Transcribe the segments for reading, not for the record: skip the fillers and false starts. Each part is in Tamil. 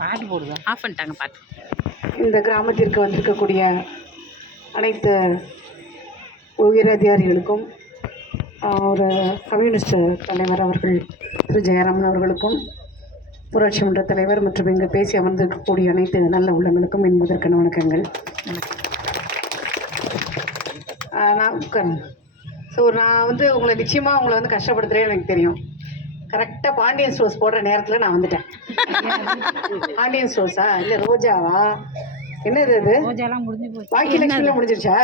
பாட்டு போடுதா? ஆஃப் பண்ணிட்டாங்க பாட்டு. இந்த கிராமத்திற்கு வந்திருக்கக்கூடிய அனைத்து உயர் அதிகாரிகளுக்கும் ஒரு கம்யூனிஸ்ட் தலைவர் அவர்கள் திரு ஜெயராமன் அவர்களுக்கும் ஊராட்சி மன்ற தலைவர் மற்றும் இங்கு பேசி அமர்ந்திருக்கக்கூடிய அனைத்து நல்ல உள்ளங்களுக்கும் என் முதற்கன வணக்கங்கள். நான் உங்களை நிச்சயமாக உங்களை கஷ்டப்படுத்துகிறேன்னு எனக்கு தெரியும். கரெக்டாக பாண்டியன் ஸ்டோர்ஸ் போடுற நேரத்தில் நான் வந்துட்டேன். பாண்டியன் ஸ்டோர்ஸா இல்லை ரோஜாவா என்னது இது? பாக்கியலட்சுமியில் முடிஞ்சிருச்சா?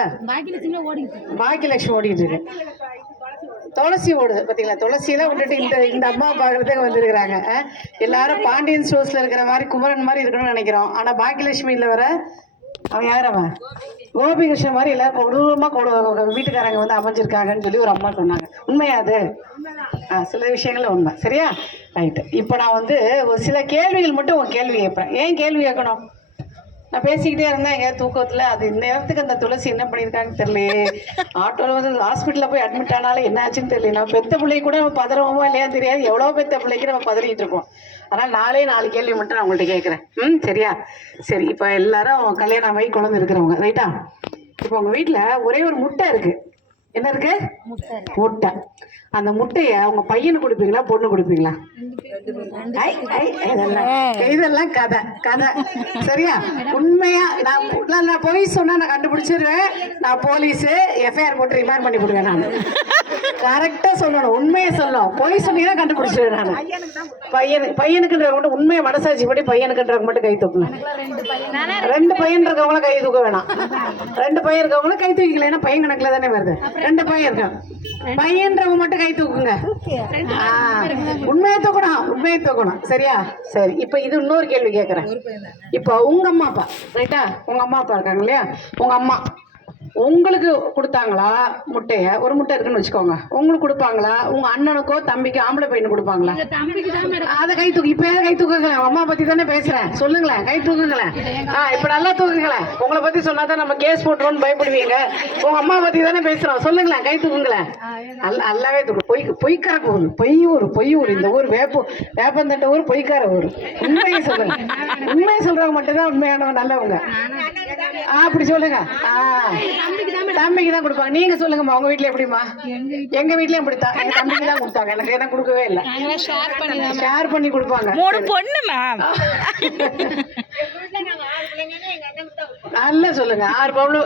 பாக்கியலட்சுமி ஓடிட்டு இருக்கு. துளசி ஓடுது பார்த்தீங்களா? துளசியெல்லாம் விட்டுட்டு இந்த அம்மா பார்க்குறதுக்கு வந்துருக்குறாங்க. எல்லாரும் பாண்டியன் ஸ்டோர்ஸில் இருக்கிற மாதிரி குமரன் மாதிரி இருக்கணும்னு நினைக்கிறோம். ஆனால் பாக்கியலட்சுமியில் வர அவன் யார்? அவன் கோபிகிருஷ்ணன் மாதிரி எல்லாரும் கொடூரமாக வீட்டுக்காரங்க அமைஞ்சிருக்காங்கன்னு சொல்லி ஒரு அம்மா சொன்னாங்க. உண்மையா அது? சில விஷயங்கள் உண்மை. சரியா? ரைட்டு. இப்போ நான் ஒரு சில கேள்விகள் மட்டும் உன் கேள்வி கேட்பேன். ஏன் கேள்வி கேட்கணும்? நான் பேசிக்கிட்டே இருந்தேன் எங்கேயாவது தூக்கத்தில். அது இந்த நேரத்துக்கு அந்த துளசி என்ன பண்ணியிருக்காங்கன்னு தெரியலையே. ஆட்டோவில் ஹாஸ்பிட்டலில் போய் அட்மிட் ஆனாலும் என்ன ஆச்சுன்னு தெரியல. நம்ம பெத்த பிள்ளை கூட நம்ம பதறோமோ இல்லையா தெரியாது. எவ்வளோ பெத்த பிள்ளைக்கு நம்ம பதறிட்டு இருக்கோம். அதனால் 4 கேள்வி மட்டும் நான் உங்கள்கிட்ட கேட்குறேன். சரியா? சரி. இப்போ எல்லாரும் கல்யாணம் ஆகி குழந்தை இருக்கிறவங்க, ரைட்டா? இப்போ உங்கள் வீட்டில் ஒரே ஒரு முட்டை இருக்குது. என்ன இருக்கு? முட்டை. அந்த முட்டையை உங்க பையனுக்கு கொடுப்பீங்களா பொண்ணு கொடுப்பீங்களா? இதெல்லாம் கதை கதை. சரியா? உண்மையா நான் பொய் சொன்னா நான் கண்டுபிடிச்சிருவேன். நான் போலீஸு எஃப்ஐஆர் போட்டு ரிமாண்ட் பண்ணி விடுவேன். நான் கரெக்டா சொல்லணும், உண்மையை சொல்லணும். பொய் சொன்னீங்கன்னா கண்டுபிடிச்சிருவேன் நான். பையனுக்குன்றவங்க மட்டும் உண்மையை மனசாட்சி படி பையனுக்குன்றவங்க மட்டும் கை தூக்கணும். 2 பையன் இருக்கவங்களும் கை தூக்க வேணாம். 2 பையன் இருக்கவங்களும் கை தூக்கிக்கல. ஏன்னா பையன் கணக்குல தானே வருது. 2 பையன் இருக்கான். பையன்றவங்க மட்டும் கை தூக்குங்க. உண்மையை தூக்கணும், உண்மையை தூக்கணும். சரியா? சரி. இப்ப இது இன்னொரு கேள்வி கேட்கறேன். இப்ப உங்க அம்மா அப்பா, ரைட்டா? உங்க அம்மா அப்பா இருக்காங்க இல்லையா? உங்க அம்மா உங்களுக்கு கொடுத்தாங்களா முட்டைய? ஒரு முட்டை இருக்குன்னு வச்சுக்கோங்க. உங்களுக்கு கொடுப்பாங்களா? உங்க அண்ணனுக்கோ தம்பிக்கோ ஆம்பளை பையனு கொடுப்பாங்களா? அதை கை தூக்கு. இப்ப கை தூக்குங்களேன். அம்மா பத்தி தானே பேசுறேன். சொல்லுங்களேன், கை தூக்குங்களேன். இப்ப நல்லா தூக்குங்களேன். உங்களை பத்தி சொன்னாதான் நம்ம கேஸ் போட்டுருவோம்னு பயப்படுவீங்க. உங்க அம்மா பத்தி தானே பேசுறோம். சொல்லுங்களேன், கை தூக்குங்களேன். நல்லாவே தூக்கு. பொய்க்கார ஊர், பொய்யூர். இந்த ஊர் வேப்பந்தட்ட ஊர், பொய்க்கார ஊர். உண்மையை சொல்லுங்க. உண்மையை சொல்றவங்க மட்டும்தான் உண்மையானவங்க, நல்லவங்க. அப்படி சொல்லுங்க. தம்பிக்கு தான் கொடுப்பாங்க. நீங்க சொல்லுங்கம்மா, உங்க வீட்டுல எப்படிமா? எங்க வீட்லயும் அப்படித்தான். எங்க தம்பிக்கு தான் கொடுத்தாங்க. எனக்கு என்ன கொடுக்கவே இல்லை. ஷேர் பண்ணி கொடுப்பாங்க. 3 பொண்ணு மேம். நல்லா சொல்லுங்க. 6 பவுன்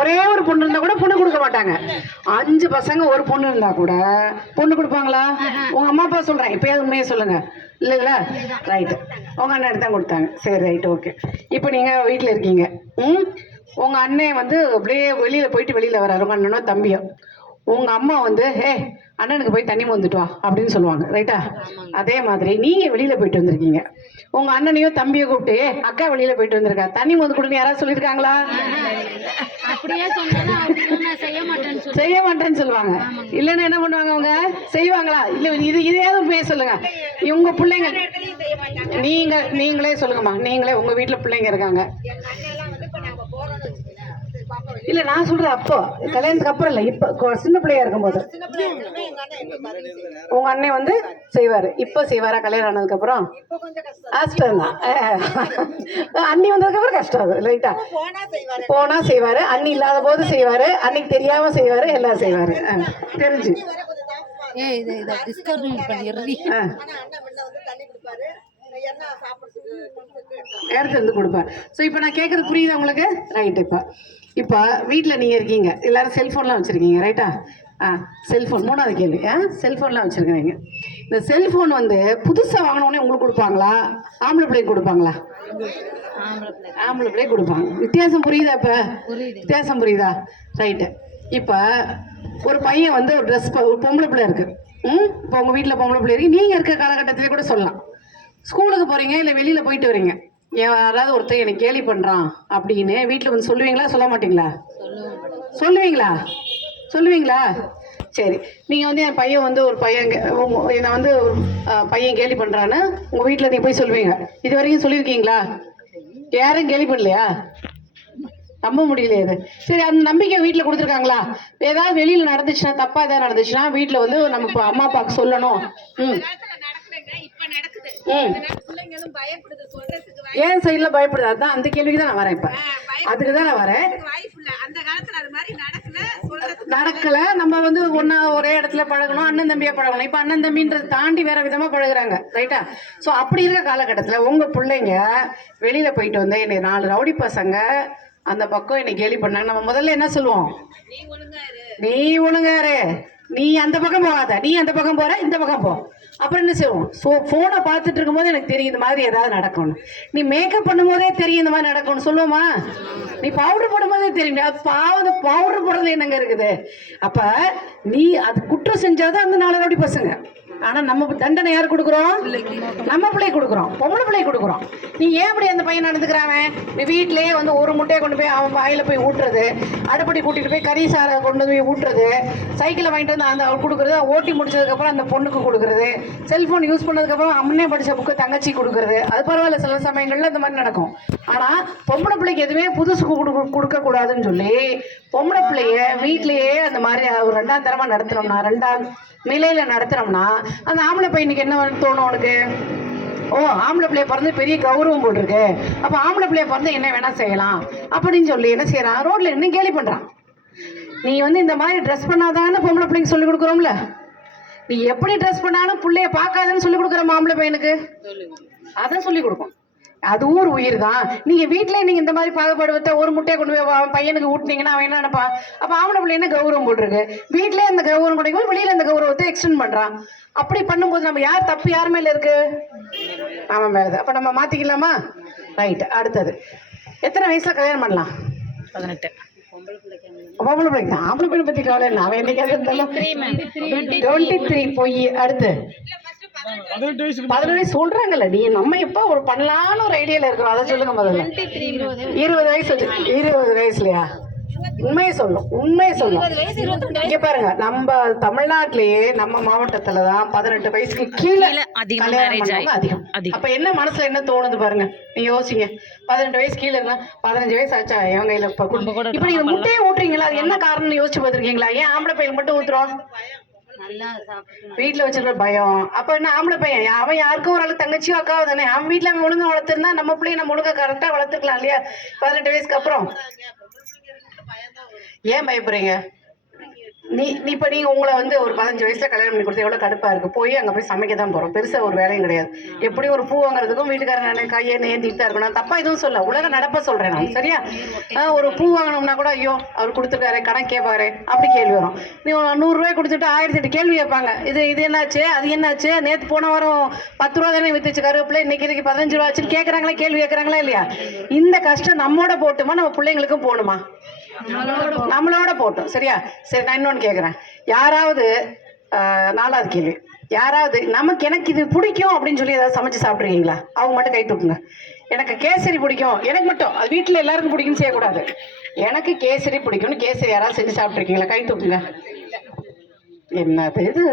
ஒரே ஒரு பொண்ணு இருந்தா கூட பொண்ணு கொடுக்க மாட்டாங்க. 5 பசங்க ஒரு பொண்ணு இருந்தா கூட பொண்ணு கொடுப்பாங்களா? உங்க அம்மா அப்பா சொல்றேன். இப்பயாவது உண்மையை சொல்லுங்க. இல்லைங்களா? ரைட்டு. உங்க அண்ணன் தான் கொடுத்தாங்க. சரி, ரைட், ஓகே. இப்போ நீங்க வீட்டில் இருக்கீங்க. உங்க அண்ணன் அப்படியே வெளியில வராரு. உங்க அண்ணனோ தம்பியோ. உங்க அம்மா அண்ணனுக்கு போய் தண்ணி வந்துட்டு வா அப்படின்னு சொல்லுவாங்க, ரைட்டா? அதே மாதிரி நீங்க வெளியில போயிட்டு வந்திருக்கீங்க. உங்க அண்ணனையோ தம்பியோ கூப்பிட்டு அக்கா வெளியில போயிட்டு வந்திருக்கா, தண்ணி வந்து கொடுன்னு யாராவது சொல்லியிருக்காங்களா? செய்ய மாட்டேன்னு சொல்லுவாங்க. இல்லைன்னா என்ன பண்ணுவாங்க? அவங்க செய்வாங்களா? இல்ல இதையாவது உண்மையை சொல்லுங்க. உங்க பிள்ளைங்க நீங்களே சொல்லுங்கம்மா. நீங்களே உங்க வீட்டுல பிள்ளைங்க இருக்காங்க. இல்ல நான் சொல்றேன், அப்போ கல்யாணத்துக்கு அப்புறம் இல்ல, இப்ப சின்ன பிள்ளையா இருக்கும்போது உங்க அண்ணன் செய்வாரு. இப்ப செய்வாரா? கல்யாணம் ஆனதுக்கு அப்புறம் கஷ்டம் தான். அண்ணி வந்ததுக்கு அப்புறம் கஷ்டம் அது, ரைட்டா? போனா செய்வாரு, அண்ணி இல்லாத போது செய்வாரு, அன்னைக்கு தெரியாம செய்வாரு, எல்லாம் செய்வாரு. தெரிஞ்சு எடுத்து கொடுப்பேன். ஸோ இப்போ நான் கேட்கறது புரியுதா உங்களுக்கு? ரைட். இப்போ வீட்டில் நீங்கள் இருக்கீங்க, எல்லாரும் செல்ஃபோன்லாம் வச்சுருக்கீங்க, ரைட்டா? செல்ஃபோன் 3வது கேள்வி. செல்ஃபோன்லாம் வச்சுருக்கீங்க. இந்த செல்ஃபோன் புதுசாக வாங்கினோடனே உங்களுக்கு கொடுப்பாங்களா? ஆம்பளை பிள்ளைக்கு கொடுப்பாங்களா? ஆம்பளை பிள்ளைக்கு கொடுப்பாங்க. வித்தியாசம் புரியுதா? இப்போ வித்தியாசம் புரியுதா? ரைட்டு. இப்போ ஒரு பையன் ஒரு ட்ரெஸ், ஒரு பொம்பளை பிள்ளை இருக்குது. இப்போ உங்கள் வீட்டில் பொம்பளை பிள்ளை இருக்கு. நீங்கள் இருக்க காலகட்டத்திலே கூட சொல்லலாம். ஸ்கூலுக்கு போகிறீங்க, இல்லை வெளியில் போயிட்டு வரீங்க, யாராவது ஒருத்தர் எனக்கு கேலி பண்ணுறான் அப்படின்னு வீட்டில் சொல்லுவீங்களா? சொல்ல மாட்டீங்களா? சொல்லுவீங்களா? சரி. நீங்கள் என் பையன் ஒரு பையன் என்னை பையன் கேலி பண்ணுறான்னு உங்கள் வீட்டில் நீங்கள் போய் சொல்லுவீங்க. இது வரைக்கும் சொல்லியிருக்கீங்களா? யாரும் கேலி பண்ணலையா? நம்ப முடியலையே இது. சரி, அந்த நம்பிக்கை வீட்டில் கொடுத்துருக்காங்களா? ஏதாவது வெளியில் நடந்துச்சுன்னா, தப்பாக ஏதாவது நடந்துச்சுன்னா வீட்டில் நம்ம அம்மா அப்பாவுக்கு சொல்லணும். ஏன் சைடில் பயப்படுது? அதுதான் அந்த கேள்விக்கு தான் நான் வரேன். இப்போ அதுக்கு தான் நான் வரேன். நடக்கல. நம்ம வந்து ஒன்னா ஒரே இடத்துல பழகணும், அண்ணன் தம்பியா பழகணும். இப்ப அண்ணன் தம்பின்றதை தாண்டி வேற விதமா பழகுறாங்க, ரைட்டா? ஸோ அப்படி இருக்க காலகட்டத்தில் உங்க பிள்ளைங்க வெளியில போயிட்டு வந்து என்னை 4 ரவுடி பசங்க அந்த பக்கம் என்னை கேலி பண்ணாங்க. நம்ம முதல்ல என்ன சொல்லுவோம்? நீ ஒழுங்காரு, நீ அந்த பக்கம் போகாத, நீ அந்த பக்கம் போற, இந்த பக்கம் போ. அப்புறம் என்ன செய்வோம்? ஸோ ஃபோனை பார்த்துட்டு இருக்கும்போது எனக்கு தெரியும் இந்த மாதிரி ஏதாவது நடக்கணும். நீ மேக்கப் பண்ணும்போதே தெரியும் இந்த மாதிரி நடக்கணும்னு சொல்லுவோமா? நீ பவுடர் போடும்போதே தெரியும். அது பாவது பவுடர் போடுறது என்னங்க இருக்குது? அப்ப நீ அது குற்றம் செஞ்சாதான் அந்த 4 ரவுடி பசங்க. ஆனா நம்ம தண்டனை யார் கொடுக்குறோம்? நம்ம பிள்ளை கொடுக்குறோம், பொம்பளை பிள்ளை கொடுக்குறோம். நீ ஏன் அப்படி அந்த பையன் நடந்துக்கிறான்? நீ வீட்லயே வந்து ஒரு முட்டையை கொண்டு போய் அவன் வாயில போய் ஊட்டுறது, அடுப்படி கூட்டிட்டு போய் கறி சாரை கொண்டு போய் ஊட்டுறது, சைக்கிளை வாங்கிட்டு வந்து அந்த அவள் கொடுக்குறது, ஓட்டி முடிச்சதுக்கப்புறம் அந்த பொண்ணுக்கு கொடுக்குறது, செல்போன் யூஸ் பண்ணதுக்கப்புறம் அம்மனே படிச்ச புக்கு தங்கச்சி கொடுக்குறது. அது பரவாயில்ல, சில சமயங்கள்ல இந்த மாதிரி நடக்கும். ஆனா பொம்பளை பிள்ளைக்கு எதுவுமே புதுசு கொடுக்க கூடாதுன்னு சொல்லி பொம்பளை பிள்ளைய வீட்லயே அந்த மாதிரி ஒரு 2ஆம் தரமா நடத்துறோம்னா, 2ஆம் நிலையில நடத்துறோம்னா, அந்த ஆம்பளை பையனுக்கு என்ன தோணும் உனக்கு? ஓ, ஆம்பளை பிள்ளைய பிறந்து பெரிய கௌரவம் போட்டிருக்கு, அப்ப ஆம்பளை பிள்ளைய பிறந்து என்ன வேணா செய்யலாம் அப்படின்னு சொல்லி என்ன செய்யறான்? ரோட்ல என்ன கேலி பண்றான். நீ வந்து இந்த மாதிரி ட்ரெஸ் பண்ணாதான்னு பொம்பளை பிள்ளைங்க சொல்லி கொடுக்குறோம்ல, நீ எப்படி ட்ரெஸ் பண்ணாலும் பிள்ளைய பார்க்காதன்னு சொல்லி கொடுக்குற ஆம்பளை பையனுக்கு அதான் சொல்லி கொடுக்கும். அதுவும் ஒரு உயிர் தான். நீங்க வீட்டுல நீங்க இந்த மாதிரி பாகுபாடு ஒரு முட்டையை கொண்டு போய் பையனுக்கு ஊட்டினீங்கன்னா அவன் என்ன நினைப்பான்? அப்ப ஆம்பளை பிள்ளை என்ன கௌரவம் போட்டிருக்கு, வீட்லயே அந்த கௌரவம் கிடைக்கும், வெளியில அந்த கௌரவத்தை எக்ஸ்டெண்ட் பண்றான். அப்படி பண்ணும்போது நம்ம யார் தப்பு யார் மேல இருக்கு? அவன் மேல. அப்ப நம்ம மாத்திக்கலாமா? ரைட். அடுத்தது, எத்தனை வயசுல கல்யாணம் பண்ணலாம்? 18. பொம்பளை பிள்ளைங்க. ஆம்பளை பிள்ளை பத்தி கவலை இல்லை, அவன் என்னைக்காவது இருந்தாலும் 23 போய். அடுத்து 18 வயசு சொல்றாங்கல்ல. நீ நம்ம எப்ப ஒரு பண்ணலான்னு ஒரு ஐடியால இருக்கிறோம், அதை சொல்லுங்க முதல்ல. 20 வயசு. 20 வயசுலயா? உண்மையை சொல்லும், உண்மையை சொல்லும். இங்க பாருங்க, நம்ம தமிழ்நாட்டிலேயே நம்ம மாவட்டத்துலதான் 18 வயசுக்கு கீழே அதிகம். அப்ப என்ன மனசுல என்ன தோணுது பாருங்க, நீங்க யோசிங்க. 18 வயசு கீழே இருந்தா 15 வயசு ஆச்சா எவங்க கையில இப்ப நீங்க முட்டையை ஊட்டுறீங்களா? அது என்ன காரணம்னு யோசிச்சு பார்த்திருக்கீங்களா? ஏன் ஆம்பளை பையன் மட்டும் ஊத்துறோம்? வீட்டுல வச்சிருக்க பயம். அப்ப என்ன ஆம்பளை பையன் அவன் யாருக்கும் ஒரு ஆளு தங்கச்சியோ அக்காவோ தானே, அவன் வீட்டுல அவன் ஒழுங்கா வளர்த்துருந்தா நம்ம பிள்ளைய நம்ம ஒழுங்கா கரெக்டா வளர்த்துக்கலாம் இல்லையா? 18 வயசுக்கு அப்புறம் ஏன் பயப்படுறீங்க? இப்ப நீங்க உங்களை வந்து ஒரு 15 வயசுல கல்யாணம் பண்ணி கொடுத்து எவ்வளவு கடுப்பா இருக்கு. போய் அங்க போய் சமைக்க தான் போறோம், பெருசா ஒரு வேலையும் கிடையாது. எப்படி ஒரு பூ வாங்குறதுக்கும் வீட்டுக்காரன் கையை நேர்த்திட்டு தான் இருக்கணும். தப்பா எதுவும் சொல்ல, உலக நடப்ப சொல்றேன் நான், சரியா? ஒரு பூ வாங்கணும்னா கூட ஐயோ அவர் கொடுத்துருக்காரு, கடன் கேட்பாரு, அப்படி கேள்வி வரும். நீ 100 ரூபாய் கொடுத்துட்டு 1008 கேள்வி கேட்பாங்க. இது என்னாச்சு, அது என்னாச்சு, நேற்று போன வாரம் 10 ரூபா தானே வித்துச்சு கருவேப்பிலை, இன்னைக்கு 15 ரூபா ஆச்சுன்னு கேட்கறாங்களா? கேள்வி கேட்கறாங்களா இல்லையா? இந்த கஷ்டம் நம்மோட போட்டுமா நம்ம பிள்ளைங்களுக்கும் போகணுமா? நம்மளோட போட்டோம், சரியா? சரி, நான் இன்னொன்னு கேட்குறேன். யாராவது 4வது கேள்வி, யாராவது எனக்கு இது பிடிக்கும் அப்படின்னு சொல்லி ஏதாவது சமைச்சு சாப்பிட்ருக்கீங்களா? அவங்க மட்டும் கை தூக்குங்க. எனக்கு கேசரி பிடிக்கும், எனக்கு மட்டும், அது வீட்டில் எல்லாருக்கும் பிடிக்கும்னு செய்யக்கூடாது. எனக்கு கேசரி பிடிக்கும்னு கேசரி யாராவது செஞ்சு சாப்பிட்ருக்கீங்களா? கை தூக்குங்க. என்னது இது?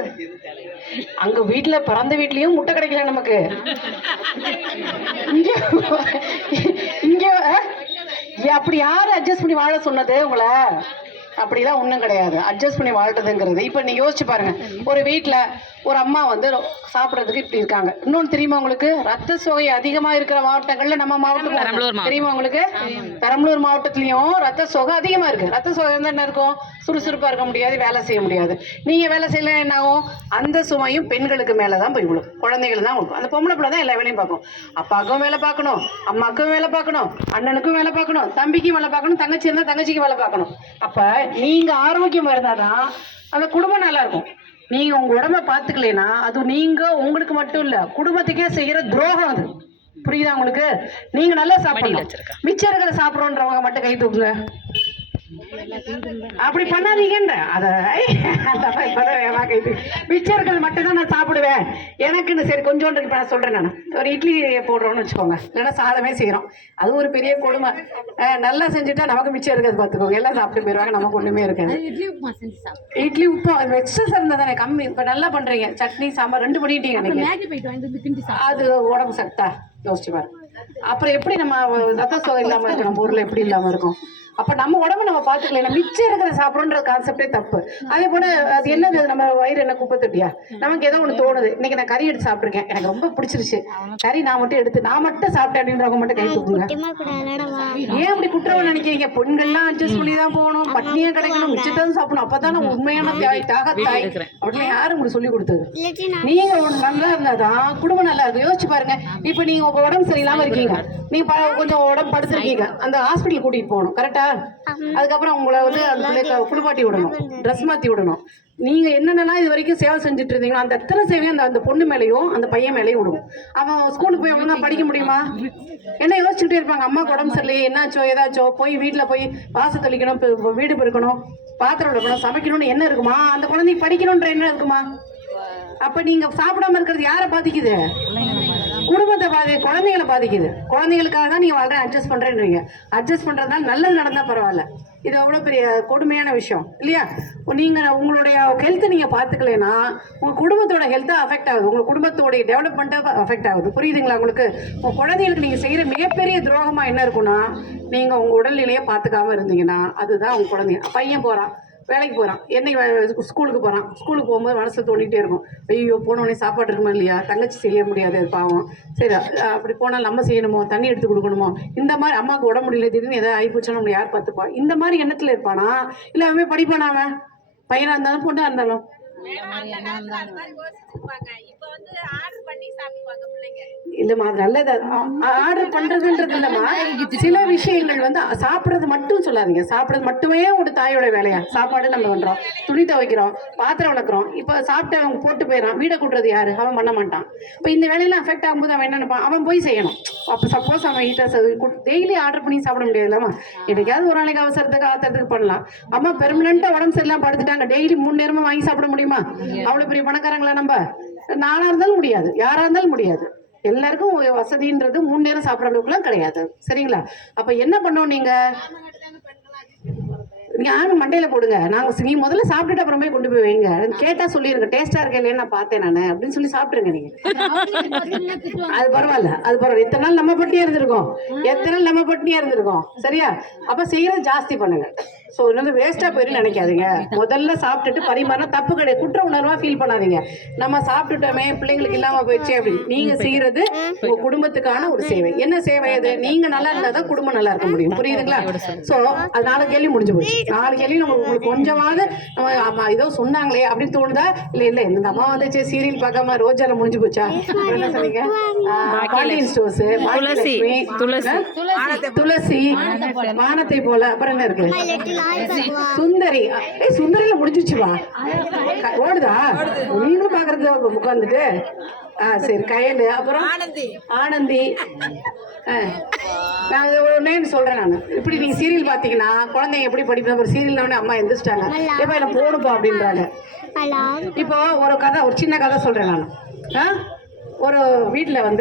அங்க வீட்டுல பிறந்த வீட்லயும் முட்டை கிடைக்கல நமக்கு. இங்க அப்படி யாரு அட்ஜஸ்ட் பண்ணி வாழ சொன்னது உங்களை? அப்படிலாம் ஒன்றும் கிடையாது அட்ஜஸ்ட் பண்ணி வாழ்றதுங்கிறது. இப்போ நீங்கள் யோசிச்சு பாருங்க, ஒரு வீட்டில் ஒரு அம்மா வந்து சாப்பிட்றதுக்கு இப்படி இருக்காங்க. இன்னொன்று தெரியுமா உங்களுக்கு? ரத்த சோகை அதிகமாக இருக்கிற மாவட்டங்களில் நம்ம மாவட்டம் தெரியுமா உங்களுக்கு? பெரம்பலூர் மாவட்டத்துலேயும் ரத்த சோகை அதிகமாக இருக்குது. ரத்த சோகை வந்து என்ன இருக்கும்? சுறுசுறுப்பாக இருக்க முடியாது, வேலை செய்ய முடியாது. நீங்கள் வேலை செய்யலாம், என்ன ஆகும்? அந்த சுமையும் பெண்களுக்கு மேலே தான் போய் விழும், குழந்தைகள் தான் விழும். அந்த பொம்பளை பிள்ளை தான் எல்லா வேலையும் பார்க்கும். அப்பாவுக்கும் வேலை பார்க்கணும், அம்மாவுக்கும் வேலை பார்க்கணும், அண்ணனுக்கும் வேலை பார்க்கணும், தம்பிக்கும் வேலை பார்க்கணும், தங்கச்சி இருந்தால் தங்கச்சிக்கு வேலை பார்க்கணும். அப்போ நீங்க ஆரோக்கியமா இருந்தாதான் அந்த குடும்பம் நல்லா இருக்கும். நீங்க உங்க உடம்ப பாத்துக்கலைன்னா அது நீங்க உங்களுக்கு மட்டும் இல்ல, குடும்பத்துக்கே செய்யற துரோகம் அது. புரியுதா உங்களுக்கு? நீங்க நல்லா சாப்பிடலாம், மிச்சம் இருக்கிற சாப்பிடுறோன்றவங்க மட்டும் கை தூக்குங்க. அப்படி பண்ணாதீங்கன்ற அதை மிச்சம் இருக்கிறது மட்டும் தான் நான் சாப்பிடுவேன் எனக்குன்னு. சரி, கொஞ்சோண்டு இப்போ நான் சொல்றேன். நான் ஒரு இட்லி போடுறோம்னு வச்சுக்கோங்க, இல்லைன்னா சாதமே செய்யறோம், அது ஒரு பெரிய கொடுமை. நல்லா செஞ்சுட்டா நமக்கு மிச்சம் இருக்காது பார்த்துக்கோங்க, எல்லாம் சாப்பிட்டு போயிடுவாங்க, நமக்கு ஒண்ணுமே இருக்காது. இட்லி உப்பு எக்ஸஸ் இருந்தா தானே கம்மி. இப்போ நல்லா பண்றீங்க, சட்னி சாம்பார் 2 பண்ணிட்டீங்க, அது உடம்பு சத்தா யோசிச்சு பாரு. அப்புறம் எப்படி நம்ம ரத்த சோகை இல்லாம இருக்கணும்? பொருள் எப்படி இல்லாம இருக்கும்? அப்ப நம்ம உடம்ப நம்ம பாத்துக்கலாம். மிச்சம் இருக்கிற சாப்பிடணுன்ற கான்செப்டே தப்பு. அதே போல அது என்னது, நம்ம வயிறு என்ன குப்பை தொட்டியா? நமக்கு ஏதோ ஒண்ணு தோணுது. இன்னைக்கு நான் கறி எடுத்து சாப்பிட்டுருக்கேன், எனக்கு ரொம்ப பிடிச்சிருச்சு, கறி நான் மட்டும் சாப்பிட்டேன் அப்படின்றவங்க மட்டும் கை தூக்குங்க. ஏன் அப்படி குற்றவாளி நினைக்கிறீங்க? பெண்கள்லாம் அட்ஜஸ்ட் பண்ணி தான் போகணும், பட்னியா கிடைக்கணும், மிச்சத்தான் சாப்பிடணும், அப்பதானே உண்மையான தாய் அப்படின்னு யாரு உங்களுக்கு சொல்லி கொடுத்தது? நீங்க நல்லா இருந்தாதான் குடும்பம் நல்லா இருக்கும். யோசிச்சு பாருங்க. இப்ப நீங்க உங்க உடம்பு சரியில்லாம இருக்கீங்க, நீங்க கொஞ்சம் உடம்பு படுத்திருக்கீங்க, அந்த ஹாஸ்பிட்டல் கூட்டிட்டு போகணும், கரெக்டா? அதுக்கப்புறம் உங்களை வந்து அந்த குளிப்பாட்டி விடணும், ட்ரெஸ் மாத்தி விடணும். நீங்க என்னென்னலாம் இது வரைக்கும் சேவை செஞ்சுட்டு இருந்தீங்களோ அந்த எத்தனை சேவையும் அந்த பொண்ணு மேலேயும் அந்த பையன் மேலேயும் விடும். அவன் ஸ்கூலுக்கு போய் ஒழுங்கா படிக்க முடியுமா? என்ன யோசிச்சுட்டே இருப்பாங்க, அம்மா உடம்பு சரியில்லையே, என்னாச்சோ ஏதாச்சோ, போய் வீட்டுல போய் வாசல் தெளிக்கணும், வீடு பெருக்கணும், பாத்திரம் விளக்கணும், சமைக்கணும்னு என்ன இருக்குமா? அந்த குழந்தைக்கு படிக்கணும்ன்ற என்ன இருக்குமா? அப்ப நீங்க சாப்பிடாம இருக்கிறது யாரை பாதிக்குது? குடும்பத்தை குழந்தைகளை பாதிக்குது. குழந்தைகளுக்காக தான் நீங்க வாழ்க்கை அட்ஜஸ்ட் பண்றேன்றீங்க. அட்ஜஸ்ட் பண்றதுனால நல்லது நடந்தா பரவாயில்ல, இது அவ்வளவு பெரிய கொடுமையான விஷயம் இல்லையா? நீங்க உங்களுடைய ஹெல்த் நீங்க பாத்துக்கலைன்னா உங்க குடும்பத்தோட ஹெல்த் அஃபெக்ட் ஆகுது, உங்க குடும்பத்தோட டெவலப்மெண்ட் அஃபெக்ட் ஆகுது. புரியுதுங்களா உங்களுக்கு? உங்க குழந்தைகளுக்கு நீங்க செய்யற மிகப்பெரிய துரோகமா என்ன இருக்குன்னா, நீங்க உங்க உடல்நிலையை பாத்துக்காம இருந்தீங்கன்னா அதுதான் உங்க குழந்தைங்க. பையன் போறான், வேலைக்கு போகிறான், என்னைக்கு ஸ்கூலுக்கு போகிறான், ஸ்கூலுக்கு போகும்போது மனசு தோண்டிகிட்டே இருக்கும், ஐயோ போனோடனே சாப்பாடு இருக்குமா இல்லையா, தங்கச்சி செய்ய முடியாது பாவம், சரி அப்படி போனால் நம்ம செய்யணுமோ, தண்ணி எடுத்து கொடுக்கணுமோ, இந்த மாதிரி அம்மாவுக்கு உடம்பு முடியல, திடீர்னு எதாவது ஆகிப்போச்சுன்னா நம்ம யார் பார்த்துப்பா, இந்த மாதிரி எண்ணத்தில் இருப்பானா? இல்லை அவன் படிப்பானா? அவன் பையனாக இருந்தாலும் பொண்ணாக இருந்தாலும் இல்லம்மா, அது நல்லது. ஆர்டர் பண்றதுன்றது இல்லம்மா, சில விஷயங்கள் வந்து சாப்பிட்றது மட்டும் சொல்லாதீங்க. சாப்பிட்றது மட்டுமே ஒரு தாயோட வேலையா? சாப்பாடு நம்ம பண்றோம், துணி துவைக்கிறோம், பாத்திரம் வளர்க்குறோம், இப்போ சாப்பிட்டு அவன் போட்டு போயிடறான், வீடை கூட்டுறது யாரு? அவன் பண்ண மாட்டான். இப்போ இந்த வேலையெல்லாம் அஃபெக்ட் ஆகும்போது அவன் என்ன நினைப்பான்? அவன் போய் செய்யணும். அப்போ சப்போஸ் அவன் டெய்லி ஆர்டர் பண்ணி சாப்பிட முடியாதுல்லம்மா, என்னைக்காவது ஒரு நாளைக்கு அவசரத்துக்கு ஆத்திரத்துக்கு பண்ணலாம். அம்மா பெர்மனண்டா உடம்பு சரியில்லாம படுத்துட்டாங்க, டெய்லி 3 நேரமும் வாங்கி சாப்பிட முடியுமா? அவ்வளவு பெரிய பணக்காரங்களா நம்ம? நானா இருந்தாலும் முடியாது, யாரா இருந்தாலும் முடியாது. எல்லாருக்கும் வசதின்றது 3 நேரம் சாப்பிட்ற அளவுக்குலாம் கிடையாது. சரிங்களா? அப்ப என்ன பண்ணோம், நீங்க மண்டையில போடுங்க. நீ முதல்ல சாப்பிட்டுட்டு அப்புறமே கொண்டு போய் வைங்க. கேட்டா சொல்லிருங்க, டேஸ்டா இருக்க இல்லையா, நான் பார்த்தேன் நானு அப்படின்னு சொல்லி சாப்பிட்டுருங்க நீங்க. அது பரவாயில்ல, அது பரவாயில்ல. எத்தனை நாள் நம்ம பட்டினியா இருந்திருக்கோம், சரியா? அப்ப செய்யறது ஜாஸ்தி பண்ணுங்க. ஸோ வந்து வேஸ்டா போயிருந்து நினைக்காதீங்க. முதல்ல சாப்பிட்டுட்டு பரிமாறினா தப்பு கிடையாது, குற்ற உணர்வா ஃபீல் பண்ணாதீங்க. நம்ம சாப்பிட்டுட்டோமே பிள்ளைங்களுக்கு இல்லாம போயிடுச்சு அப்படின்னு. நீங்க செய்யறது உங்க குடும்பத்துக்கான ஒரு சேவை. என்ன சேவை அது? நீங்க நல்லா இருந்தாதான் குடும்பம் நல்லா இருக்க முடியும். புரியுதுங்களா? ஸோ அது 4 கேள்வி முடிஞ்சு போச்சு. 4 கேள்வி உங்களுக்கு கொஞ்சமாவது ஆமா ஏதோ சொன்னாங்களே அப்படின்னு தோணுதா? இல்ல இந்த அம்மா வந்து சீரியல் பார்க்காம ரோஜால முடிஞ்சு போச்சா? என்ன சொன்னீங்க? பாண்டியன் ஸ்டோர்ஸ், துளசி, வானத்தை போல, அப்புறம் என்ன இருக்கு? சுந்தரி. சுந்தரியில முடிஞ்சிச்சுவா, ஓடுதா? நீங்களும் பாக்குறது உட்காந்துட்டு. சரி, கயல், அப்புறம் ஆனந்தி. நான் ஒரு நேம் சொல்றேன். நான் இப்படி நீங்க சீரியல் பாத்தீங்கன்னா குழந்தைங்க எப்படி படிப்பா? ஒரு சீரியல் அம்மா எந்திரிச்சிட்டாங்க, எப்ப என்ன போடுப்பா அப்படின்றாங்க. இப்போ ஒரு சின்ன கதை சொல்றேன் நான். ஒரு வீட்டுல வந்து